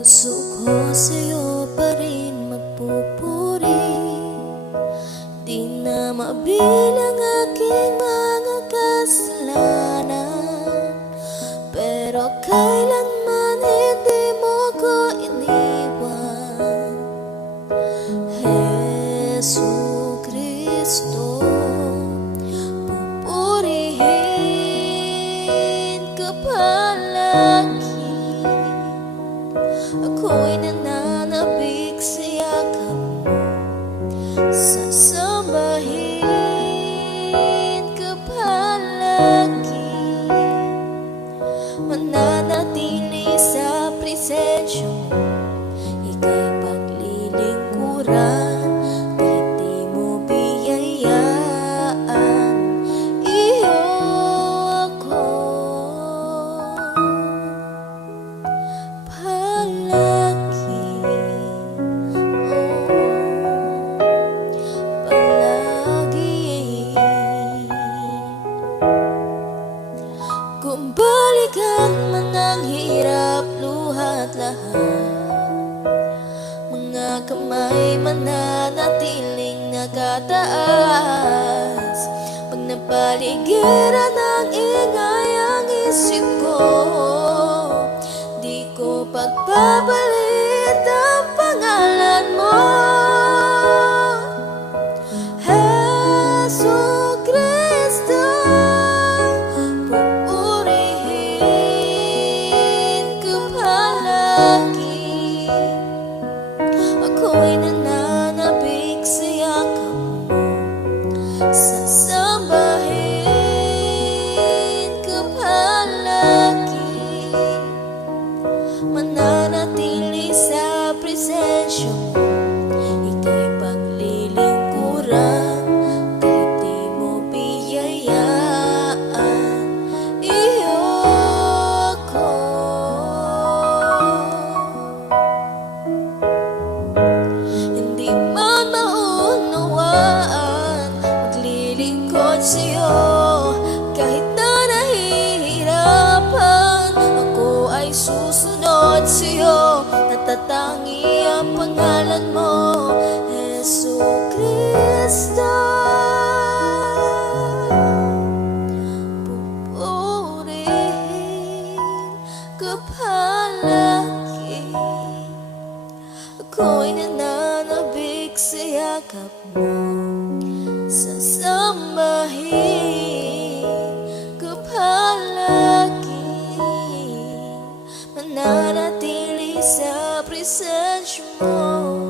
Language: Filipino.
Puso ko sa'yo pa rin magpupuri. Di na mabilang aking mga kasalanan, pero kailanman hindi mo ko iniwan. Jesucristo, pupurihin ka palagi. Ako'y nananabik sa yakap mo, sasambahin ka palagi. Mananatili sa presensya mo, ika'y paglilingkuran. Kahit di mo biyayaan, iyo ako palagi. Palagi. Kung balikan man ang hirap, luha't lahat, mga kamay mananatiling nakataas. Pag napaligiran ng ingay ang isip ko, di ko pagpapalit ang pangalan mo. Jesucristo, pupurihin ka palagi. Ako'y nananabik sa yakap mo, sasambahin ka palagi. Mananatili sa presensya mo, ika'y paglilingkuran. Kahit di mo biyayaan, iyo ako. Hindi man maunawaan, maglilingkod sa'yo. Kahit na nahihirapan, ako ay susunod sa'yo. Natatangi ang pangalan mo, Jesucristo. Pupurihin ka palagi. Ako'y nananabik sa yakap mo, sasambahin ka palagi. Mananatili sa presensya mo.